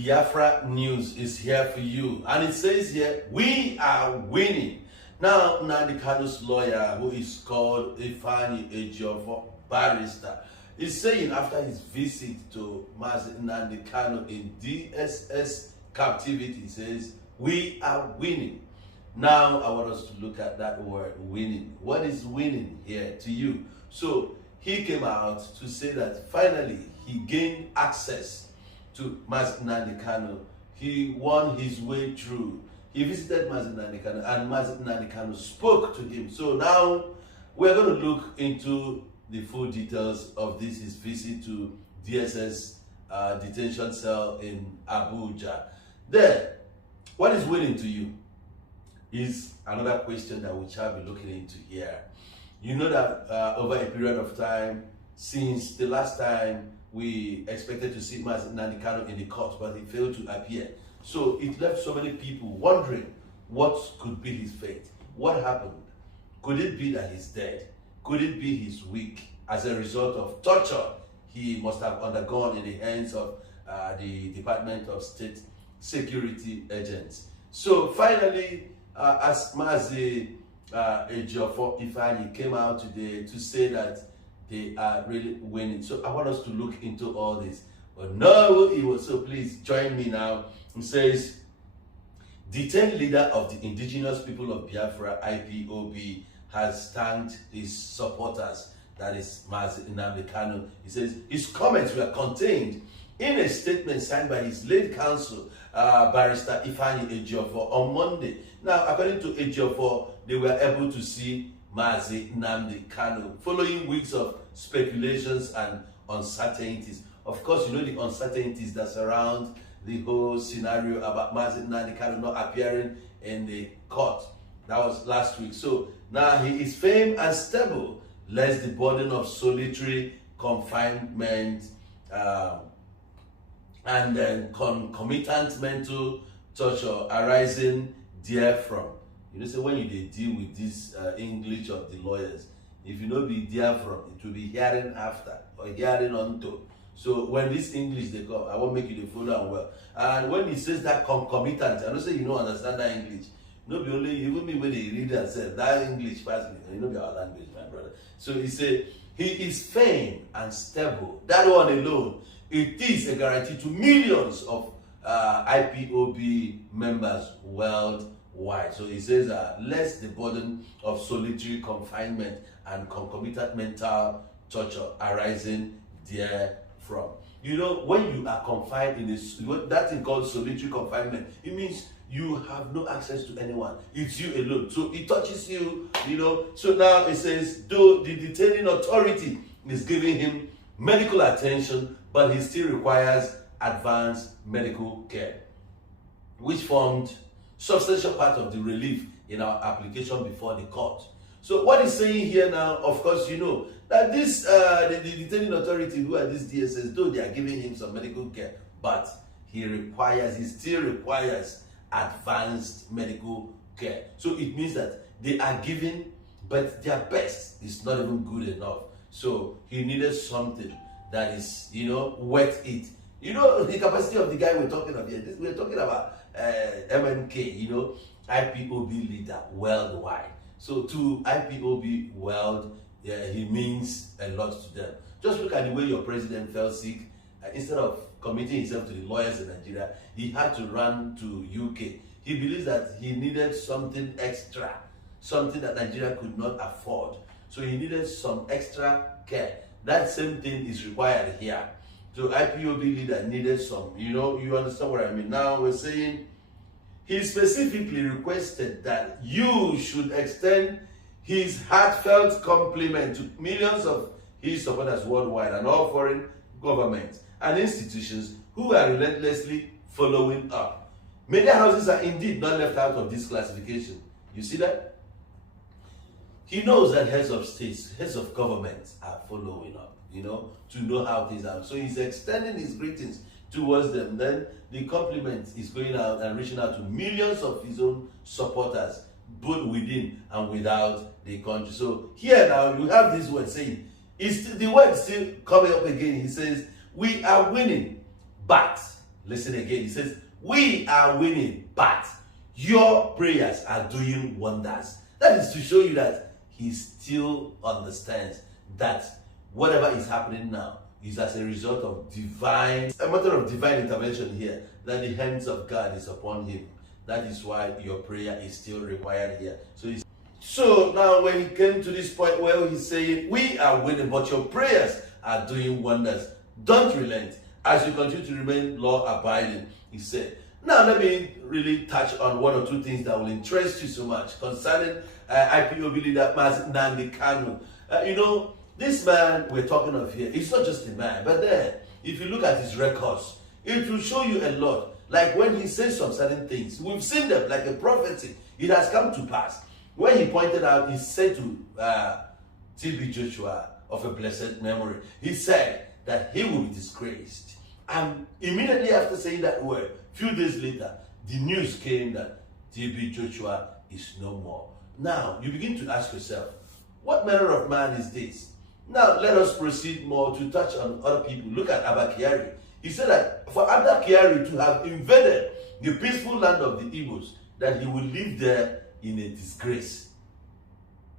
Biafra news is here for you. And it says here, we are winning. Now, Nnamdi Kanu's lawyer, who is called Ifeanyi Ejiofor, barrister, is saying after his visit to Mazi Nnamdi Kanu in DSS captivity, he says, we are winning. Now, I want us to look at that word, winning. What is winning here to you? So, he came out to say that finally he gained access to Mazi Nnamdi Kanu. He won his way through. He visited Mazi Nnamdi Kanu and Mazi Nnamdi Kanu spoke to him. So now we're going to look into the full details of this, his visit to DSS detention cell in Abuja. There, what is winning to you is another question that we shall be looking into here. You know that over a period of time, since the last time we expected to see Mazi Nnamdi Kanu in the court, but he failed to appear. So it left so many people wondering what could be his fate. What happened? Could it be that he's dead? Could it be he's weak as a result of torture he must have undergone in the hands of the Department of State security agents? So finally, as Mazi Ejiofor Ifeanyi came out today to say that they are really winning. So I want us to look into all this. But no, it was, so please join me now. It says, detained leader of the indigenous people of Biafra, IPOB, has thanked his supporters, that is Mazi Nnamdi Kanu. He says his comments were contained in a statement signed by his late counsel, barrister Ifeanyi Ejiofor, on Monday. Now, according to Ejiofor, they were able to see Mazi Nnamdi Kanu following weeks of speculations and uncertainties. Of course, you know the uncertainties that surround the whole scenario about Mazi Nnamdi Kanu not appearing in the court. That was last week. So now he is firm and stable, lest the burden of solitary confinement and then concomitant mental torture arising therefrom. You know, so when you deal with this English of the lawyers, if you know be therefrom, it will be hearing after or hearing unto. So when this English they come, I won't make you the follow and well. And when he says that concomitant, I don't say you don't understand that English. No, be only even me when they read and say that English fast, you know be our language, my brother. So he said he is firm and stable. That one alone, it is a guarantee to millions of IPOB members worldwide. So he says less the burden of solitary confinement and concomitant mental torture arising therefrom. You know, when you are confined in this, that thing called solitary confinement, it means you have no access to anyone. It's you alone. So it touches you, you know. So now it says, though the detaining authority is giving him medical attention, but he still requires advanced medical care, which formed substantial part of the relief in our application before the court. So what he's saying here now, of course, you know, that this, the detaining authority who are this DSS, though they are giving him some medical care, but he still requires advanced medical care. So it means that they are giving, but their best is not even good enough. So he needed something that is, you know, worth it. You know, the capacity of the guy we're talking about here, we're talking about MNK, you know, IPOB leader worldwide. So to IPOB world, he means a lot to them. Just look at the way your president fell sick. Instead of committing himself to the lawyers in Nigeria, he had to run to UK. He believes that he needed something extra, something that Nigeria could not afford. So he needed some extra care. That same thing is required here. So IPOB leader needed some, you know, you understand what I mean. Now we're saying he specifically requested that you should extend his heartfelt compliment to millions of his supporters worldwide and all foreign governments and institutions who are relentlessly following up. Media houses are indeed not left out of this classification. You see that? He knows that heads of states, heads of governments are following up, you know, to know how things are. So he's extending his greetings towards them. Then the compliment is going out and reaching out to millions of his own supporters, both within and without the country. So here now you have this word saying, the word still coming up again. He says, we are winning, but Listen again. He says, we are winning, but your prayers are doing wonders. That is to show you that he still understands that whatever is happening now is as a result of a matter of divine intervention here, that the hands of God is upon him. That is why your prayer is still required here. So now when he came to this point where he's saying, we are winning, but your prayers are doing wonders. Don't relent as you continue to remain law-abiding, he said. Now let me really touch on one or two things that will interest you so much concerning IPOB leader Mazi Nnamdi Kanu. This man we're talking of here, he's not just a man, but then if you look at his records, it will show you a lot. Like when he says some certain things, we've seen them like a prophecy. It has come to pass. When he pointed out, he said to TB Joshua of a blessed memory, he said that he will be disgraced. And immediately after saying that word, few days later, the news came that TB Joshua is no more. Now, you begin to ask yourself, what manner of man is this? Now, let us proceed more to touch on other people. Look at Abba Kyari. He said that for Abba Kyari to have invaded the peaceful land of the Igbos, that he will live there in a disgrace.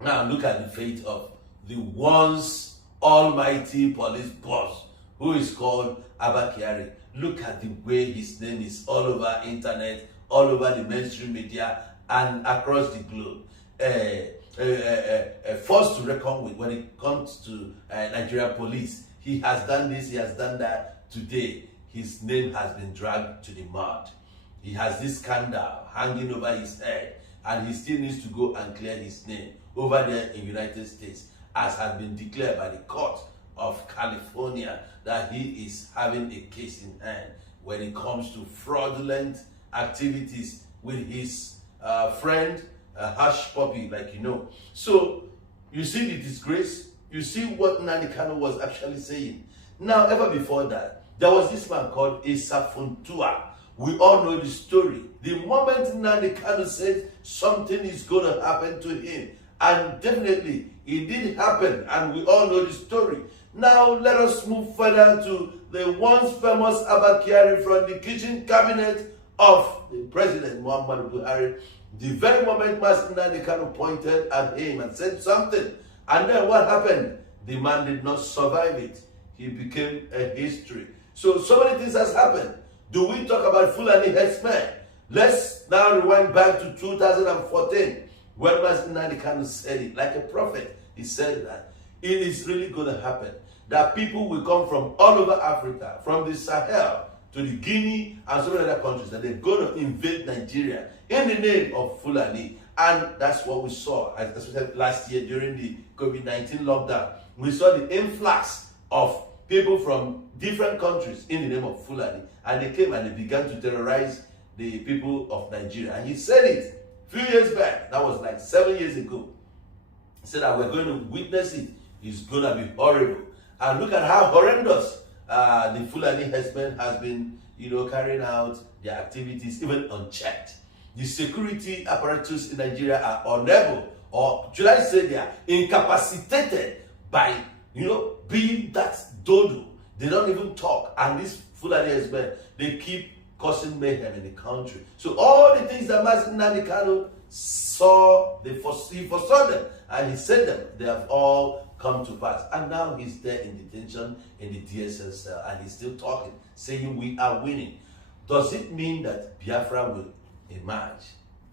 Now, look at the fate of the once almighty police boss, who is called Abba Kyari. Look at the way his name is all over internet, all over the mainstream media, and across the globe. Forced to reckon with when it comes to Nigerian police. He has done this, he has done that. Today, his name has been dragged to the mud. He has this scandal hanging over his head, and he still needs to go and clear his name over there in the United States, as has been declared by the court of California that he is having a case in hand when it comes to fraudulent activities with his friend, Hush Puppy, like you know. So, you see the disgrace? You see what Nnamdi Kanu was actually saying. Now, ever before that, there was this man called Asa Funtua. We all know the story. The moment Nnamdi Kanu said something is going to happen to him, and definitely it did happen, and we all know the story. Now, let us move further to the once famous Abba Kyari from the kitchen cabinet of the President Muhammadu Buhari. The very moment Mazi Nnamdi Kanu pointed at him and said something, and then what happened? The man did not survive it. He became a history. So many things has happened. Do we talk about Fulani headsmen? Let's now rewind back to 2014 when Mazi Nnamdi Kanu said it like a prophet. He said that it is really going to happen. That people will come from all over Africa, from the Sahel to the Guinea and so many other countries, that they're going to invade Nigeria in the name of Fulani. And that's what we saw, as we said last year during the COVID-19 lockdown. We saw the influx of people from different countries in the name of Fulani. And they came and they began to terrorize the people of Nigeria. And he said it a few years back. That was like 7 years ago. He said that we're going to witness it. It's going to be horrible. And look at how horrendous the Fulani herdsmen has been, carrying out their activities even unchecked. The security apparatus in Nigeria are unable, or should I say they are incapacitated by, being that dodo. They don't even talk. And these Fulani herdsmen, they keep causing mayhem in the country. So all the things that Mazi Nnamdi Kanu saw, he foresaw them, and he said them, they have all come to pass. And now he's there in detention in the DSS cell, and he's still talking, saying we are winning. Does it mean that Biafra will emerge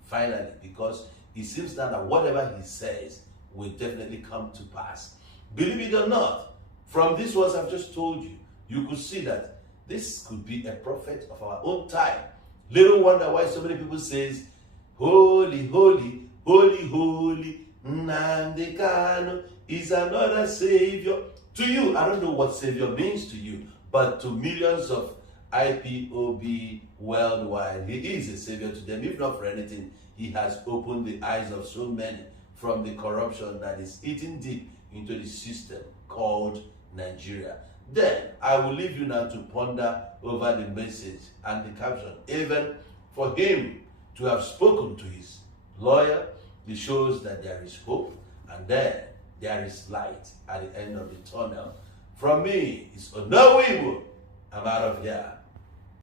finally? Because it seems now that whatever he says will definitely come to pass. Believe it or not, from these words I've just told you, you could see that this could be a prophet of our own time. Little wonder why so many people says, holy, holy, holy, holy, Nnamdi Kanu is another savior. To you, I don't know what savior means to you, but to millions of IPOB worldwide, he is a savior to them. If not for anything, he has opened the eyes of so many from the corruption that is eating deep into the system called Nigeria. Then I will leave you now to ponder over the message and the caption. Even for him to have spoken to his lawyer, it shows that there is hope, and then there is light at the end of the tunnel. From me, it's Onowiwo. I'm out of here.